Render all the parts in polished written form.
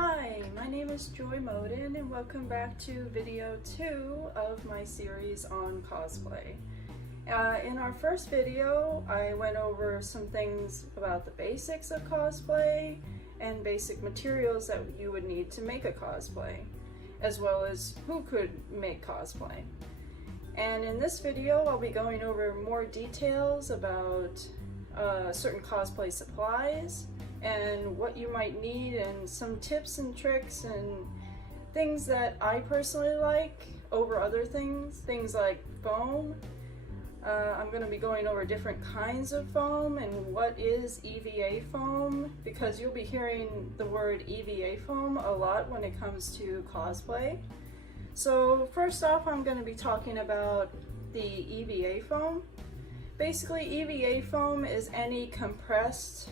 Hi, my name is Joy Moden and welcome back to video 2 of my series on cosplay. In our first video, I went over some things about the basics of cosplay and basic materials that you would need to make a cosplay, as well as who could make cosplay. And in this video, I'll be going over more details about certain cosplay supplies and what you might need, and some tips and tricks and things that I personally like over other things like foam. I'm going to be going over different kinds of foam and what is EVA foam, because you'll be hearing the word EVA foam a lot when it comes to cosplay. So first off, I'm going to be talking about the EVA foam. Basically, EVA foam is any compressed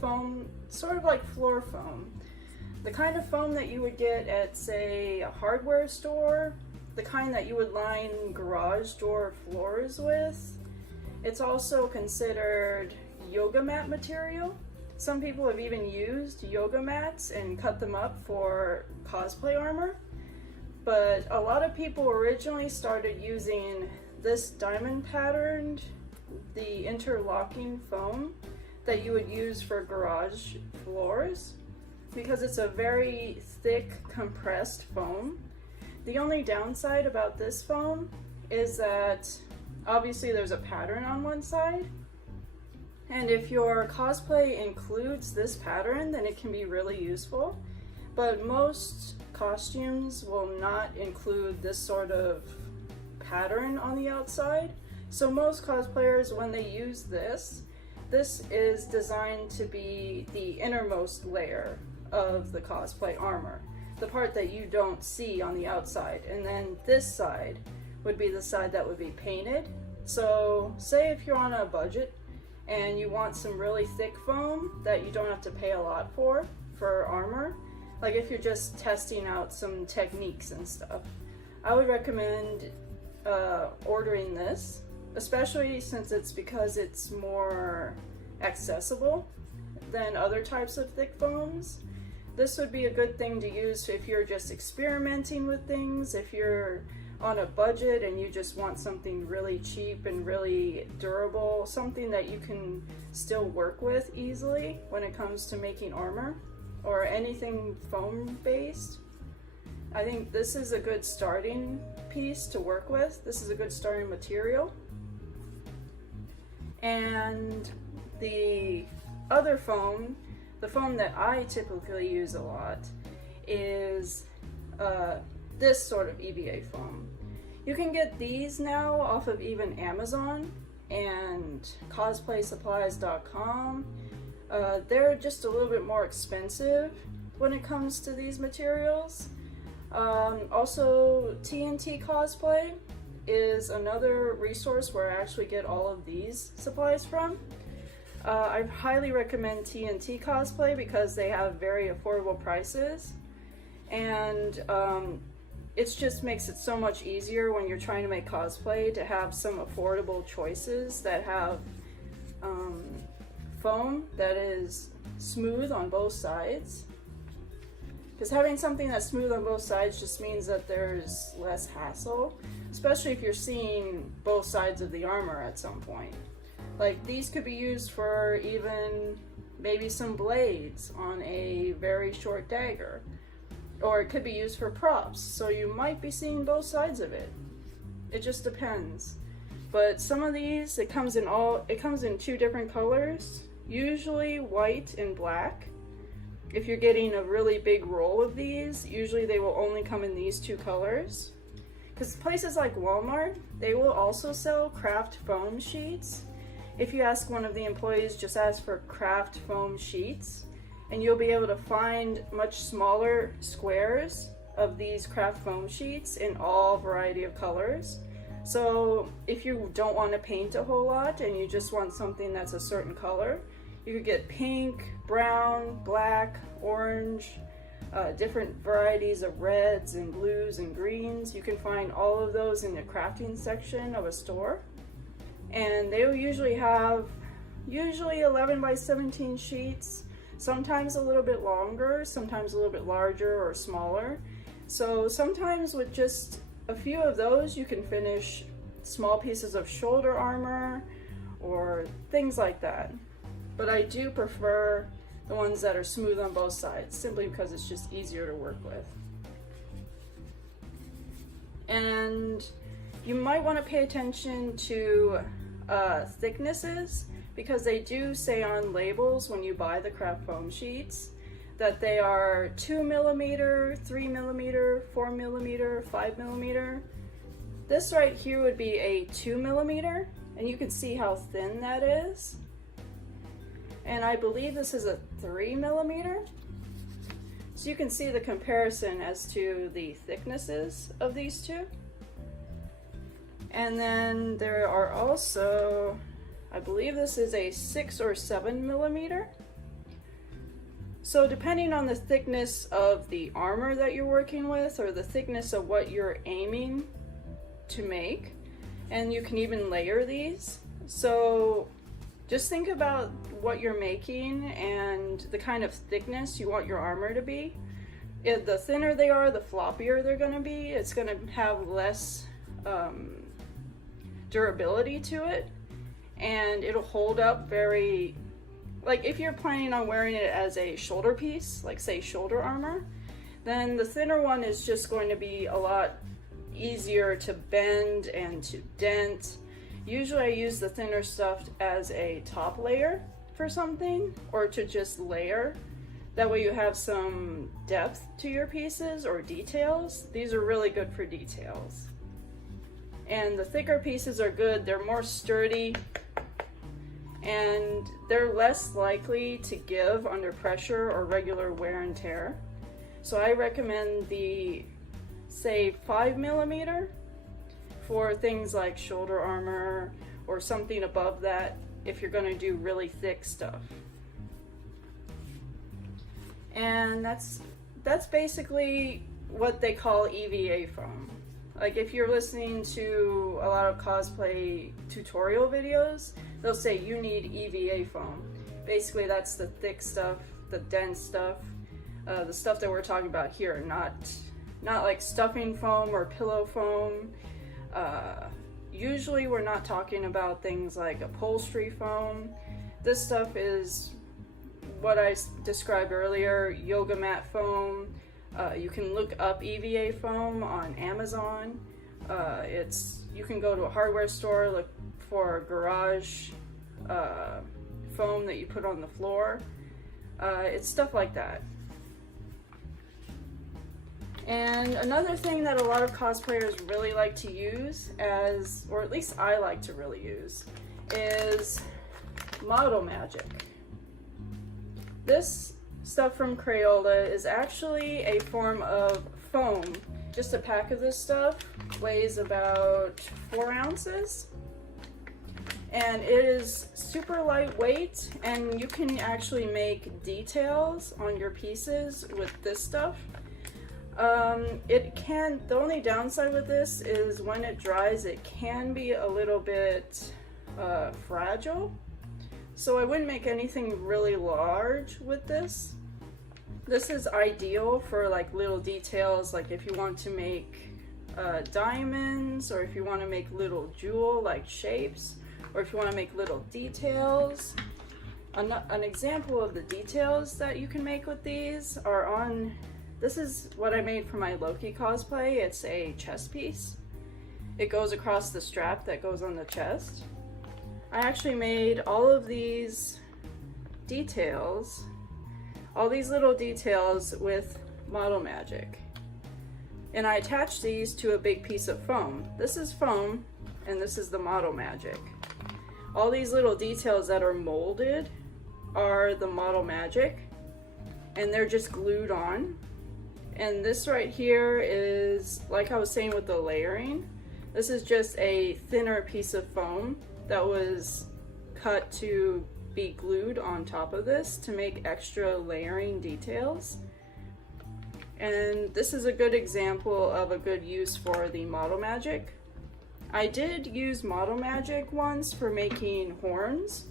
foam, sort of like floor foam. The kind of foam that you would get at, say, a hardware store, the kind that you would line garage door floors with. It's also considered yoga mat material. Some people have even used yoga mats and cut them up for cosplay armor. But a lot of people originally started using this diamond patterned, the interlocking foam that you would use for garage floors, because it's a very thick compressed foam. The only downside about this foam is that obviously there's a pattern on one side, and if your cosplay includes this pattern, then it can be really useful. But most costumes will not include this sort of pattern on the outside. So most cosplayers, when they use this is designed to be the innermost layer of the cosplay armor, the part that you don't see on the outside. And then this side would be the side that would be painted. So say if you're on a budget and you want some really thick foam that you don't have to pay a lot for armor, like if you're just testing out some techniques and stuff, I would recommend ordering this, especially since it's more accessible than other types of thick foams. This would be a good thing to use if you're just experimenting with things, if you're on a budget and you just want something really cheap and really durable, something that you can still work with easily when it comes to making armor or anything foam based. I think this is a good starting piece to work with. This is a good starting material. And the other foam, the foam that I typically use a lot, is this sort of EVA foam. You can get these now off of even Amazon and cosplaysupplies.com. They're just a little bit more expensive when it comes to these materials. Also, TNT Cosplay is another resource where I actually get all of these supplies from. I highly recommend TNT Cosplay because they have very affordable prices, and it just makes it so much easier when you're trying to make cosplay to have some affordable choices that have foam that is smooth on both sides. Because having something that's smooth on both sides just means that there's less hassle, especially if you're seeing both sides of the armor at some point. Like, these could be used for even maybe some blades on a very short dagger, or it could be used for props, so you might be seeing both sides of it. It just depends. But some of these, it comes in two different colors, usually white and black. If you're getting a really big roll of these, usually they will only come in these two colors. Because places like Walmart, they will also sell craft foam sheets. If you ask one of the employees, just ask for craft foam sheets, and you'll be able to find much smaller squares of these craft foam sheets in all variety of colors. So if you don't want to paint a whole lot and you just want something that's a certain color, you could get pink, brown, black, orange, different varieties of reds and blues and greens. You can find all of those in the crafting section of a store. And they will usually have 11 by 17 sheets. sometimes a little bit longer, sometimes a little bit larger or smaller. So sometimes with just a few of those you can finish small pieces of shoulder armor or things like that. But I do prefer the ones that are smooth on both sides, simply because it's just easier to work with. And you might want to pay attention to thicknesses, because they do say on labels when you buy the craft foam sheets that they are 2mm, 3mm, 4mm, 5mm. This right here would be a 2mm, and you can see how thin that is. And I believe this is a 3mm. So you can see the comparison as to the thicknesses of these two. And then there are also, I believe this is a 6 or 7mm. So depending on the thickness of the armor that you're working with, or the thickness of what you're aiming to make, and you can even layer these. So just think about what you're making and the kind of thickness you want your armor to be. The thinner they are, the floppier they're going to be. It's going to have less durability to it, and it'll hold up very, like if you're planning on wearing it as a shoulder piece, like say shoulder armor, then the thinner one is just going to be a lot easier to bend and to dent. Usually I use the thinner stuff as a top layer for something, or to just layer. That way you have some depth to your pieces or details. These are really good for details. And the thicker pieces are good, they're more sturdy, and they're less likely to give under pressure or regular wear and tear. So I recommend the, say, 5mm for things like shoulder armor or something above that if you're going to do really thick stuff. And that's basically what they call EVA foam. Like if you're listening to a lot of cosplay tutorial videos, they'll say you need EVA foam. Basically that's the thick stuff, the dense stuff, the stuff that we're talking about here, not like stuffing foam or pillow foam. Usually we're not talking about things like upholstery foam. This stuff is what I described earlier, yoga mat foam. You can look up EVA foam on Amazon. You can go to a hardware store, look for garage foam that you put on the floor. It's stuff like that. And another thing that a lot of cosplayers really like to use, or at least I like to really use, is model magic. This stuff from Crayola is actually a form of foam. Just a pack of this stuff weighs about 4 ounces. And it is super lightweight, and you can actually make details on your pieces with this stuff. The only downside with this is when it dries, it can be a little bit fragile. So I wouldn't make anything really large with this. This is ideal for like little details, like if you want to make diamonds, or if you want to make little jewel-like shapes, or if you want to make little details. An example of the details that you can make with these are on, this is what I made for my Loki cosplay. It's a chest piece. It goes across the strap that goes on the chest. I actually made all of these details, all these little details with Model Magic. And I attached these to a big piece of foam. This is foam, and this is the Model Magic. All these little details that are molded are the Model Magic, and they're just glued on. And this right here is, like I was saying with the layering, this is just a thinner piece of foam that was cut to be glued on top of this to make extra layering details. And this is a good example of a good use for the Model Magic. I did use Model Magic once for making horns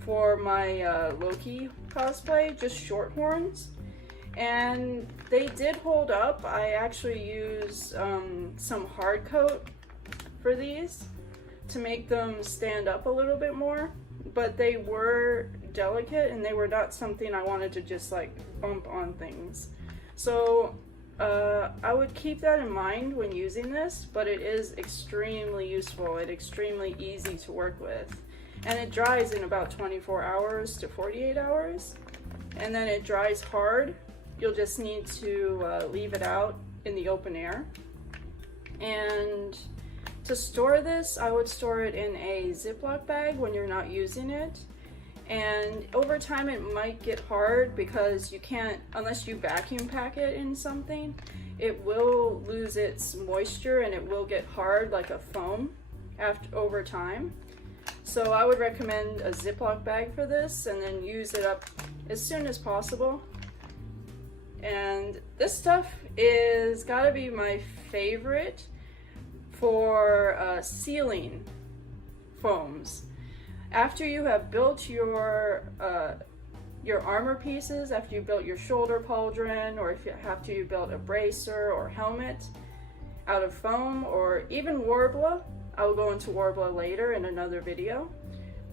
for my Loki cosplay, just short horns, and they did hold up. I actually used some hard coat for these to make them stand up a little bit more, but they were delicate and they were not something I wanted to just like bump on things. So I would keep that in mind when using this, but it is extremely useful and extremely easy to work with. And it dries in about 24 hours to 48 hours. And then it dries hard. You'll just need to leave it out in the open air. And to store this, I would store it in a Ziploc bag when you're not using it. And over time it might get hard because you can't, unless you vacuum pack it in something, it will lose its moisture and it will get hard like a foam over time. So I would recommend a Ziploc bag for this and then use it up as soon as possible. And this stuff is gotta be my favorite for sealing foams. After you have built your armor pieces, after you built your shoulder pauldron, or if after you built a bracer or helmet out of foam, or even Warbler. I will go into Warbler later in another video,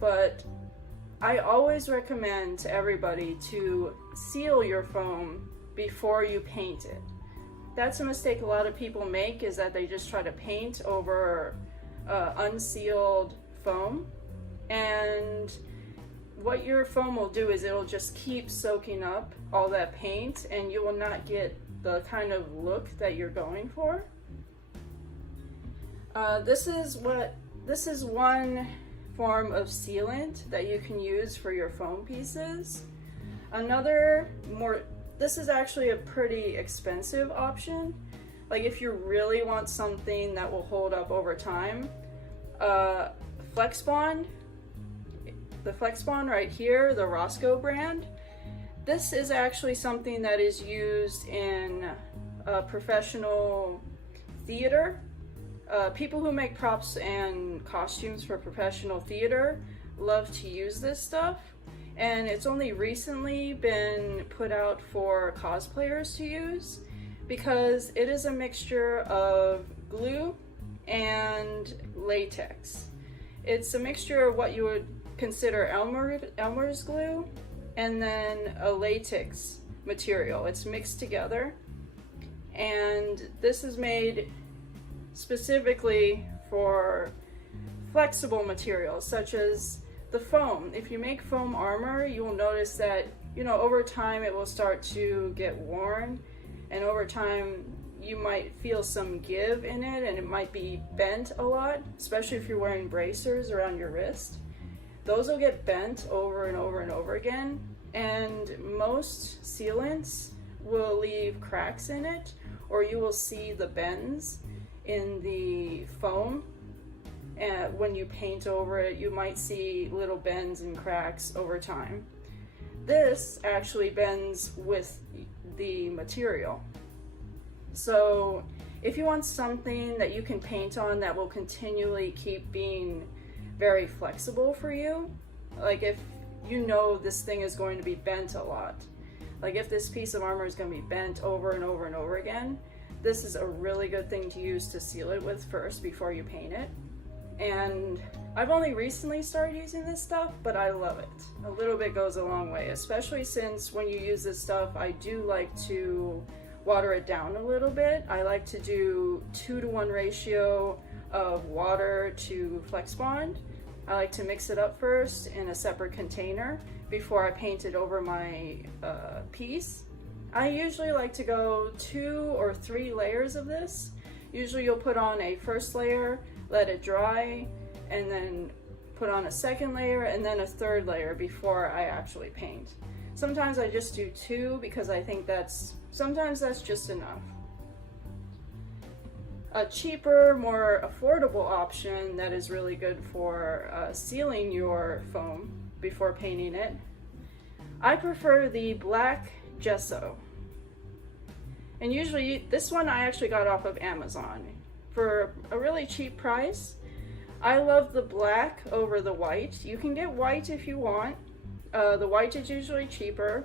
but I always recommend to everybody to seal your foam before you paint it. That's a mistake a lot of people make, is that they just try to paint over unsealed foam. And what your foam will do is it'll just keep soaking up all that paint and you will not get the kind of look that you're going for. This is one form of sealant that you can use for your foam pieces. This is actually a pretty expensive option. Like if you really want something that will hold up over time, Flexbond. The Flexbond right here, the Roscoe brand, this is actually something that is used in professional theater. People who make props and costumes for professional theater love to use this stuff, and it's only recently been put out for cosplayers to use because it is a mixture of glue and latex. It's a mixture of what you would consider Elmer's glue and then a latex material. It's mixed together, and this is made specifically for flexible materials such as the foam. If you make foam armor, you will notice that, you know, over time it will start to get worn, and over time you might feel some give in it and it might be bent a lot, especially if you're wearing bracers around your wrist. Those will get bent over and over and over again, and most sealants will leave cracks in it, or you will see the bends in the foam. And when you paint over it, you might see little bends and cracks over time. This actually bends with the material. So if you want something that you can paint on that will continually keep being very flexible for you, like if you know this thing is going to be bent a lot, like if this piece of armor is going to be bent over and over and over again, this is a really good thing to use to seal it with first before you paint it. And I've only recently started using this stuff, but I love it. A little bit goes a long way, especially since when you use this stuff, I do like to water it down a little bit. I like to do 2-to-1 ratio of water to Flexbond. I like to mix it up first in a separate container before I paint it over my piece. I usually like to go 2 or 3 layers of this. Usually you'll put on a first layer, let it dry, and then put on a second layer and then a third layer before I actually paint. Sometimes I just do 2 because I think sometimes that's just enough. A cheaper, more affordable option that is really good for sealing your foam before painting it, I prefer the black gesso. And usually this one I actually got off of Amazon for a really cheap price. I love the black over the white. You can get white if you want. The white is usually cheaper,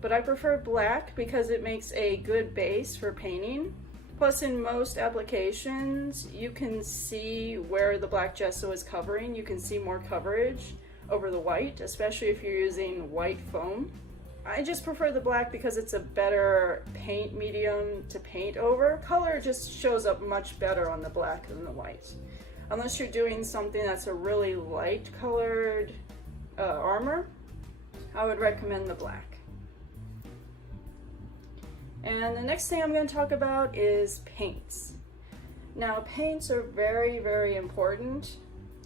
but I prefer black because it makes a good base for painting. Plus, in most applications, you can see where the black gesso is covering. You can see more coverage over the white, especially if you're using white foam. I just prefer the black because it's a better paint medium to paint over. Color just shows up much better on the black than the white. Unless you're doing something that's a really light colored armor, I would recommend the black. And the next thing I'm going to talk about is paints. Now, paints are very, very important.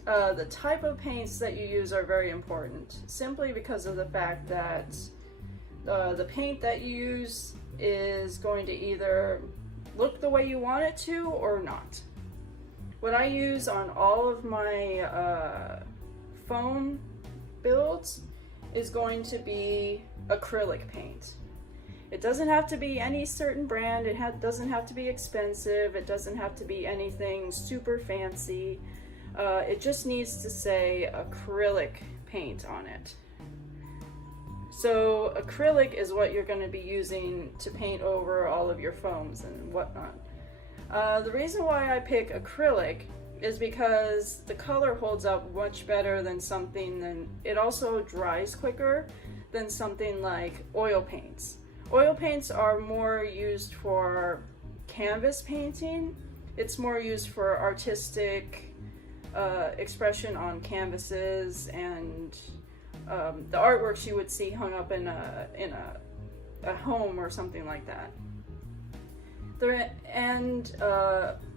The type of paints that you use are very important, simply because of the fact that the paint that you use is going to either look the way you want it to or not. What I use on all of my foam builds is going to be acrylic paint. It doesn't have to be any certain brand, it doesn't have to be expensive, it doesn't have to be anything super fancy. It just needs to say acrylic paint on it. So acrylic is what you're going to be using to paint over all of your foams and whatnot. The reason why I pick acrylic is because the color holds up much better than it also dries quicker than something like oil paints. Oil paints are more used for canvas painting. It's more used for artistic expression on canvases and the artworks you would see hung up in a home or something like that.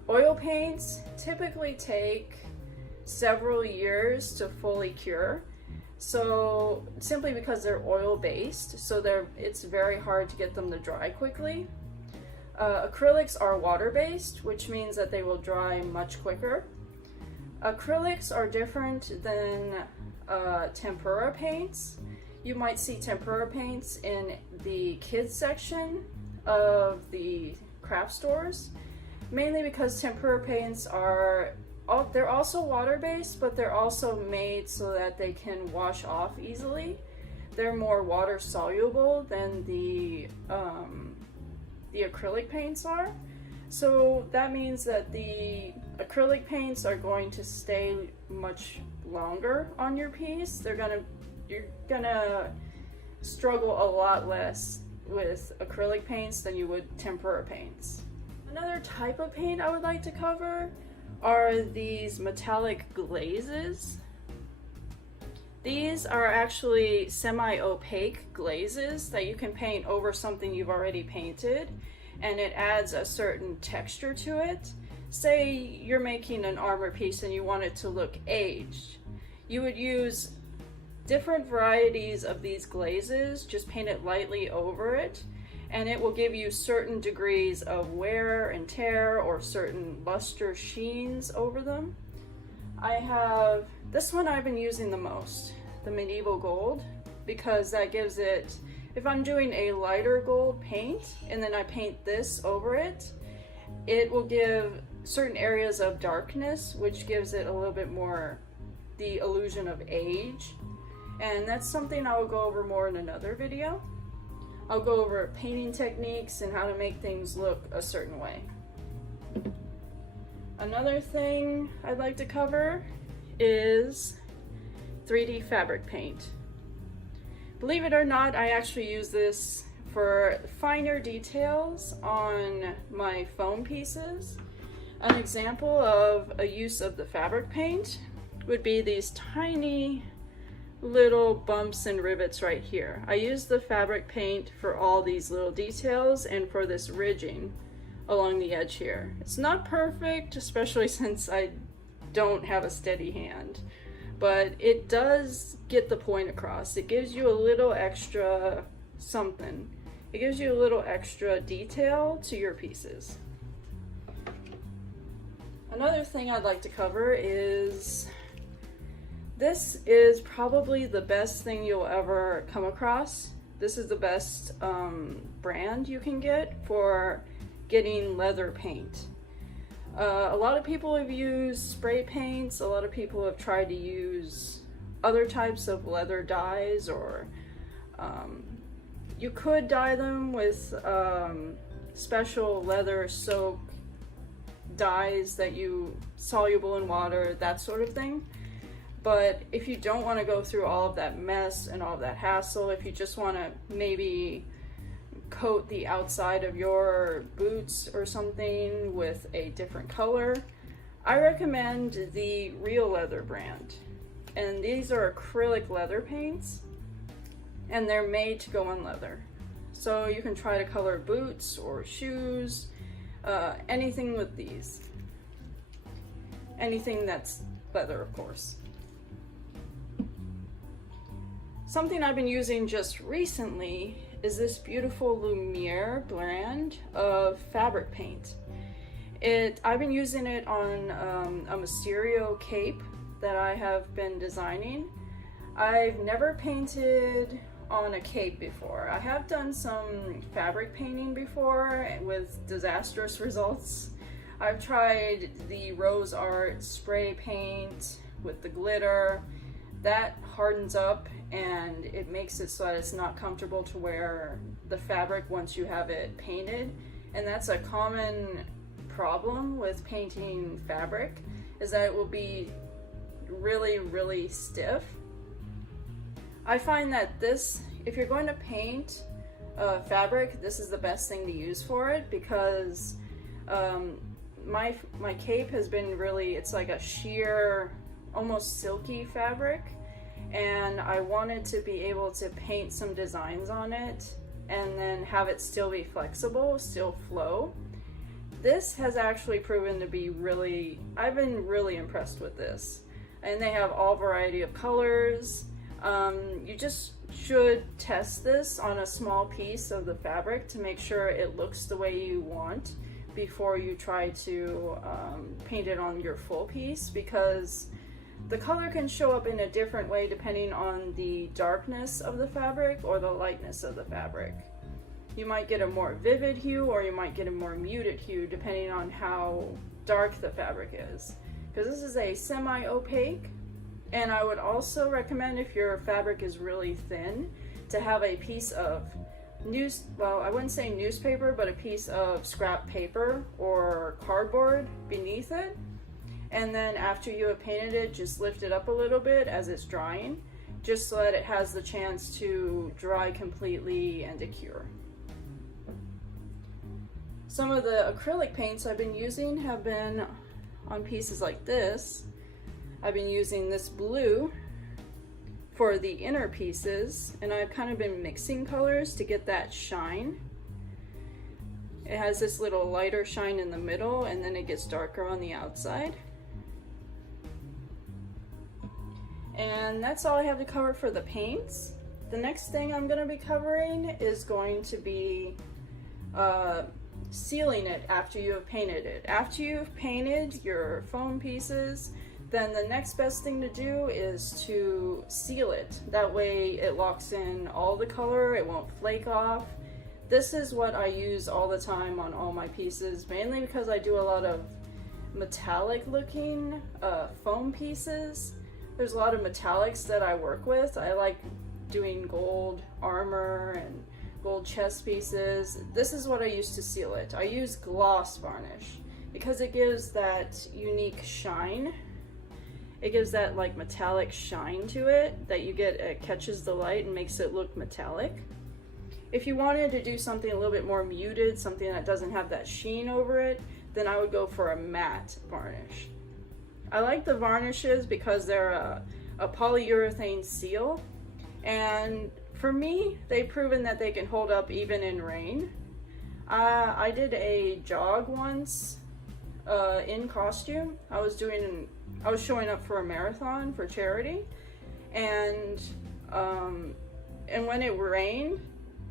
Oil paints typically take several years to fully cure. So simply because they're oil based, so it's very hard to get them to dry quickly. Acrylics are water based, which means that they will dry much quicker. Acrylics are different than tempera paints. You might see tempera paints in the kids section of the craft stores, mainly because tempera paints they're also water-based, but they're also made so that they can wash off easily. They're more water-soluble than the acrylic paints are. So that means that the acrylic paints are going to stay much longer on your piece. You're gonna struggle a lot less with acrylic paints than you would tempera paints. Another type of paint I would like to cover are these metallic glazes. These are actually semi-opaque glazes that you can paint over something you've already painted, and it adds a certain texture to it. Say you're making an armor piece and you want it to look aged. You would use different varieties of these glazes, just paint it lightly over it, and it will give you certain degrees of wear and tear or certain luster sheens over them. I have this one I've been using the most, the medieval gold, because that gives it, if I'm doing a lighter gold paint and then I paint this over it, it will give certain areas of darkness, which gives it a little bit more the illusion of age. And that's something I'll go over more in another video. I'll go over painting techniques and how to make things look a certain way. Another thing I'd like to cover is 3D fabric paint. Believe it or not, I actually use this for finer details on my foam pieces. An example of a use of the fabric paint would be these tiny little bumps and rivets right here. I use the fabric paint for all these little details and for this ridging along the edge here. It's not perfect, especially since I don't have a steady hand, but it does get the point across. It gives you a little extra something. It gives you a little extra detail to your pieces. Another thing I'd like to cover is this is probably the best thing you'll ever come across. This is the best brand you can get for getting leather paint. A lot of people have used spray paints. A lot of people have tried to use other types of leather dyes, or you could dye them with special leather soak dyes that you soluble in water, that sort of thing. But if you don't want to go through all of that mess and all of that hassle, if you just want to maybe coat the outside of your boots or something with a different color, I recommend the Real Leather brand. And these are acrylic leather paints, and they're made to go on leather. So you can try to color boots or shoes, anything with these. Anything that's leather, of course. Something I've been using just recently is this beautiful Lumiere brand of fabric paint. I've been using it on a Mysterio cape that I have been designing. I've never painted on a cape before. I have done some fabric painting before with disastrous results. I've tried the Rose Art spray paint with the glitter. That hardens up and it makes it so that it's not comfortable to wear the fabric once you have it painted. And that's a common problem with painting fabric, is that it will be really, really stiff. I find that this, if you're going to paint fabric, this is the best thing to use for it, because my cape has been really, it's like a sheer, almost silky fabric, and I wanted to be able to paint some designs on it and then have it still be flexible, still flow. This has actually proven to be really, I've been really impressed with this. And they have all variety of colors. You just should test this on a small piece of the fabric to make sure it looks the way you want before you try to paint it on your full piece, because the color can show up in a different way depending on the darkness of the fabric or the lightness of the fabric. You might get a more vivid hue, or you might get a more muted hue depending on how dark the fabric is. Because this is a semi-opaque, and I would also recommend, if your fabric is really thin, to have a piece of well, I wouldn't say newspaper, but a piece of scrap paper or cardboard beneath it. And then after you have painted it, just lift it up a little bit as it's drying, just so that it has the chance to dry completely and to cure. Some of the acrylic paints I've been using have been on pieces like this. I've been using this blue for the inner pieces, and I've kind of been mixing colors to get that shine. It has this little lighter shine in the middle, and then it gets darker on the outside. And that's all I have to cover for the paints. The next thing I'm going to be covering is going to be sealing it after you have painted it. After you've painted your foam pieces, then the next best thing to do is to seal it. That way it locks in all the color, it won't flake off. This is what I use all the time on all my pieces, mainly because I do a lot of metallic looking foam pieces. There's a lot of metallics that I work with. I like doing gold armor and gold chest pieces. This is what I use to seal it. I use gloss varnish because it gives that unique shine. It gives that like metallic shine to it that you get. It catches the light and makes it look metallic. If you wanted to do something a little bit more muted, something that doesn't have that sheen over it, then I would go for a matte varnish. I like the varnishes because they're a polyurethane seal, and for me, they've proven that they can hold up even in rain. I did a jog once in costume. I was showing up for a marathon for charity, and when it rained,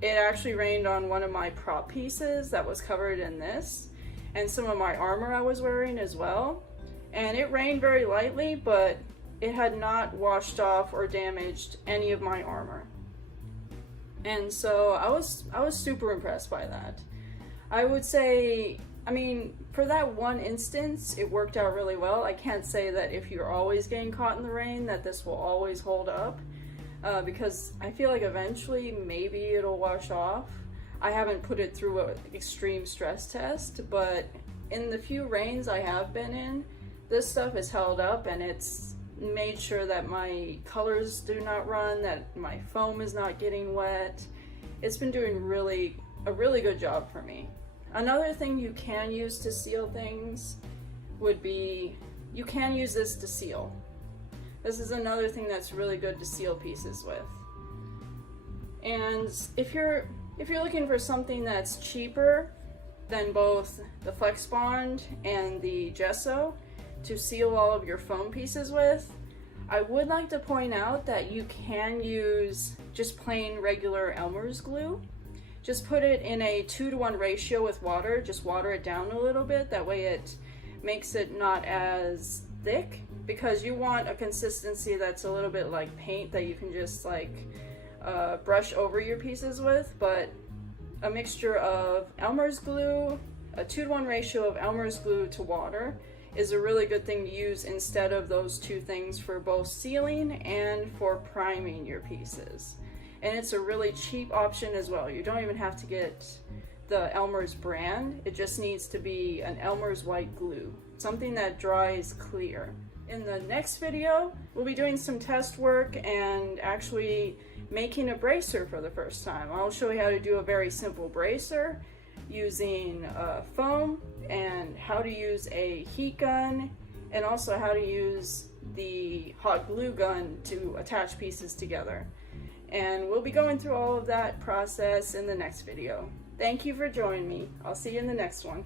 it actually rained on one of my prop pieces that was covered in this, and some of my armor I was wearing as well. And it rained very lightly, but it had not washed off or damaged any of my armor. And so I was super impressed by that. I would say, I mean, for that one instance, it worked out really well. I can't say that if you're always getting caught in the rain that this will always hold up, because I feel like eventually maybe it'll wash off. I haven't put it through an extreme stress test, but in the few rains I have been in, this stuff is held up, and it's made sure that my colors do not run, that my foam is not getting wet. It's been doing a really good job for me. Another thing you can use to seal things would be, you can use this to seal. This is another thing that's really good to seal pieces with. And if you're looking for something that's cheaper than both the Flexbond and the gesso to seal all of your foam pieces with, I would like to point out that you can use just plain regular Elmer's glue. Just put it in a 2-to-1 ratio with water. Just water it down a little bit. That way it makes it not as thick, because you want a consistency that's a little bit like paint that you can just like brush over your pieces with. But a mixture of Elmer's glue, a 2-to-1 ratio of Elmer's glue to water, is a really good thing to use instead of those two things for both sealing and for priming your pieces. And it's a really cheap option as well. You don't even have to get the Elmer's brand. It just needs to be an Elmer's white glue, something that dries clear. In the next video, we'll be doing some test work and actually making a bracer for the first time. I'll show you how to do a very simple bracer using foam, and how to use a heat gun, and also how to use the hot glue gun to attach pieces together. And we'll be going through all of that process in the next video. Thank you for joining me. I'll see you in the next one.